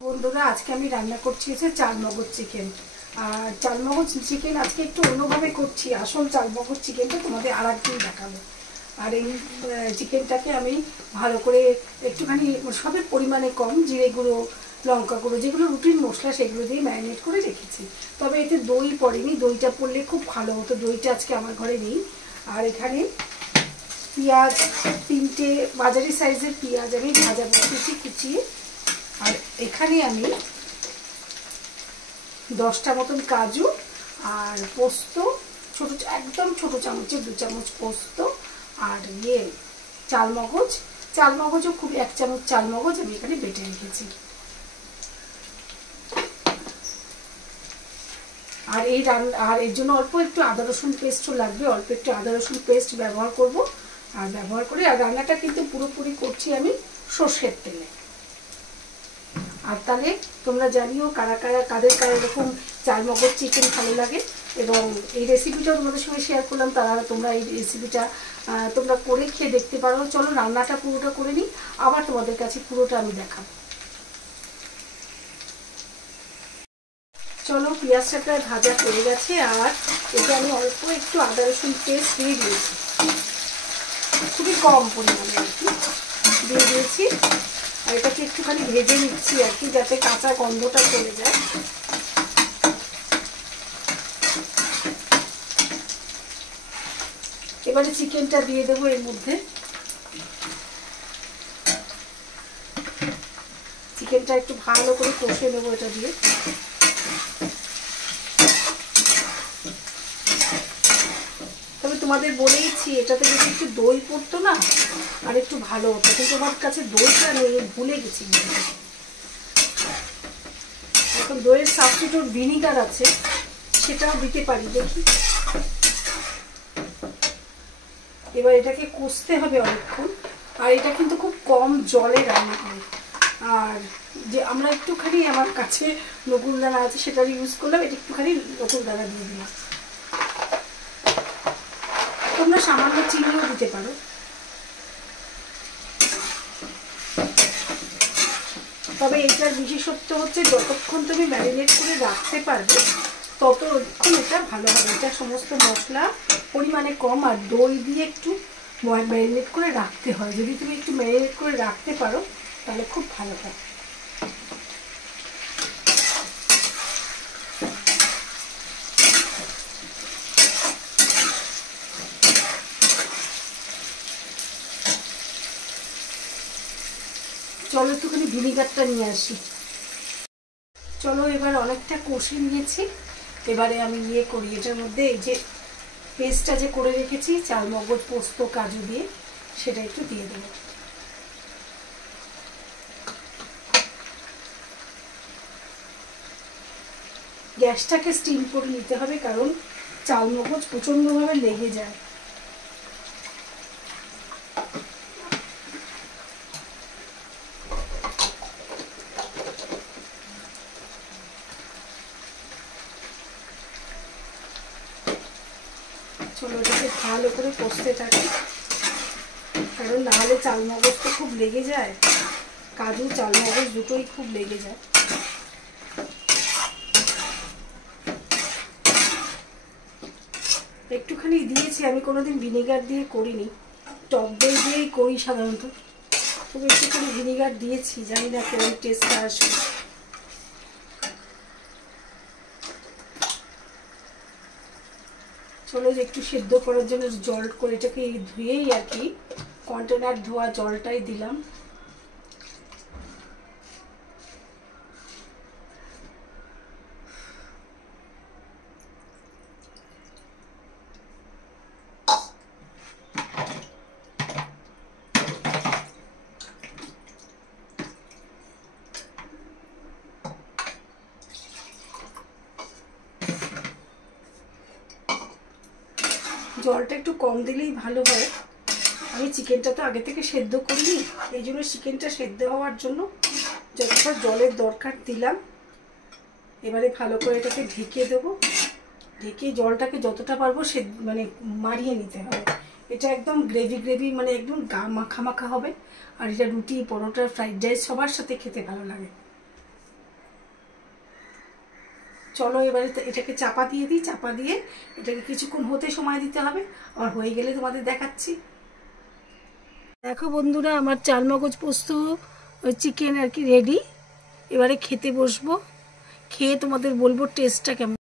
বন্ধুরা আজকে আমি রান্না করছি হচ্ছে চালমগজ চিকেন। আর চালমগজ চিকেন আজকে একটু অন্যভাবে করছি। আসল চালমগজ চিকেনটা তোমাদের আর একদিন দেখাবো। আর এই চিকেনটাকে আমি ভালো করে একটুখানি সবের পরিমাণে কম, জিরে গুঁড়ো, লঙ্কা গুঁড়ো, যেগুলো রুটিন মশলা সেগুলো দিয়ে ম্যারিনেট করে রেখেছি। তবে এতে দই পড়েনি, দইটা পড়লে খুব ভালো হতো। দইটা আজকে আমার ঘরে নেই। আর এখানে পেঁয়াজ, 3টে মাঝারি সাইজের পেঁয়াজ আমি ভাজা বসিয়েছি কুচিয়ে। আর এখানে আমি 10টা মতন কাজু আর পোস্ত, ছোট একদম ছোট চামচে 2 চামচ পোস্ত, আর চালমগজও খুব 1 চামচ চালমগজ আমি এখানে বেটে রেখেছি। আর এর জন্য অল্প একটু আদা রসুন পেস্টও লাগবে, অল্প একটু আদা রসুন পেস্ট ব্যবহার করব। আর ব্যবহার করে আর রান্নাটা কিন্তু পুরোপুরি করছি আমি সর্ষের তেলে। আর তাহলে তোমরা জানিও কাদের এরকম চালমগজ চিকেন ভালো লাগে। এবং এই রেসিপিটাও তোমাদের সঙ্গে শেয়ার করলাম, তোমরা এই রেসিপিটা তোমরা করে খেয়ে দেখতে পারো। চলো রান্নাটা পুরোটা করে নিই, আবার তোমাদের কাছে পুরোটা আমি দেখাবো। চলো, পেঁয়াজটা প্রায় ভাজা হয়ে গেছে। আর এটা আমি অল্প একটু আদা রসুন পেস্ট দিয়ে দিয়েছি, খুবই কম পরিমাণে আর কি দিয়ে দিয়েছি। আর এটাকে একটুখানি ভেজে নিচ্ছি আর কি, যাতে কাঁচা গন্ধটা চলে যায়। এবারে চিকেনটা দিয়ে দেবো এর মধ্যে। চিকেনটা একটু ভালো করে কষে নেবো এটা দিয়ে। তবে তোমাদের বলেইছি এটাতে যদি একটু দই পড়তো না আর একটু ভালো হতো, কিন্তু আমার কাছে দইটা নেই, ভুলে গেছি। এখন দইয়ের সাবস্টিটিউট ভিনিগার আছে, সেটাও দিতে পারি, দেখি। এবার এটাকে কষতে হবে অনেকক্ষণ। আর এটা কিন্তু খুব কম জলে রান্না হয়। আর যে আমরা একটুখানি, আমার কাছে নকুলদানা আছে সেটার ইউজ করলাম, এটা একটুখানি নকুলদানা দিয়ে দিলাম। তোমরা সামান্য চিনিও দিতে পারো। তবে এটার বিশেষত্ব হচ্ছে যতক্ষণ তুমি ম্যারিনেট করে রাখতে পারবে ততক্ষণ এটা ভালো হবে। এটা সমস্ত মশলা পরিমাণে কম, আর দই দিয়ে একটু ম্যারিনেট করে রাখতে হয়। যদি তুমি একটু ম্যারিনেট করে রাখতে পারো তাহলে খুব ভালো হয়। চলো একটুখানি ভিনিগারটা নিয়ে আসি। চলো, এবার অনেকটা কষে নিয়েছি। এবারে আমি করি, এটার মধ্যে এই যে পেস্টটা যে করে রেখেছি চালমগজ, পোস্ত, কাজু দিয়ে, সেটা একটু দিয়ে দেবো। গ্যাসটাকে স্টিম করে নিতে হবে, কারণ চালমগজ প্রচণ্ডভাবে লেগে যায়। চলো এটাকে ভালো করে কষতে থাকি, কারণ নাহলে চালমগজ তো খুব লেগে যায়, কাজু চালমগজ দুটোই খুব লেগে যায়। একটুখানি দিয়েছি, আমি কোনোদিন ভিনেগার দিয়ে করিনি, টক দই দিয়েই করি সাধারণত। তবে একটুখানি ভিনেগার দিয়েছি, জানি না কেমন টেস্টটা আসবে। চলো, একটু সেদ্ধ করার জন্য জল করে এটাকে ধুয়েই আর কি, কন্টেনার ধোয়া জলটাই দিলাম। জলটা একটু কম দিলেই ভালো হয়। আমি চিকেনটা তো আগে থেকে সেদ্ধ করিনি, এই জন্য চিকেনটা সেদ্ধ হওয়ার জন্য যতটা জলের দরকার দিলাম। এবারে ভালো করে এটাকে ঢেকে দেবো। ঢেকে জলটাকে যতটা পারবো মানে মারিয়ে নিতে হবে। এটা একদম গ্রেভি মানে একদম মাখা মাখা হবে। আর এটা রুটি, পরোটা, ফ্রাইড রাইস সবার সাথে খেতে ভালো লাগে। চলো এবারে এটাকে চাপা দিয়ে দিই, চাপা দিয়ে এটাকে কিছুক্ষণ হতে সময় দিতে হবে, আর হয়ে গেলে তোমাদের দেখাচ্ছি। দেখো বন্ধুরা, আমার চালমগজ পোস্ত চিকেন আর কি রেডি। এবারে খেতে বসবো, খেয়ে তোমাদের বলবো টেস্টটা কেমন।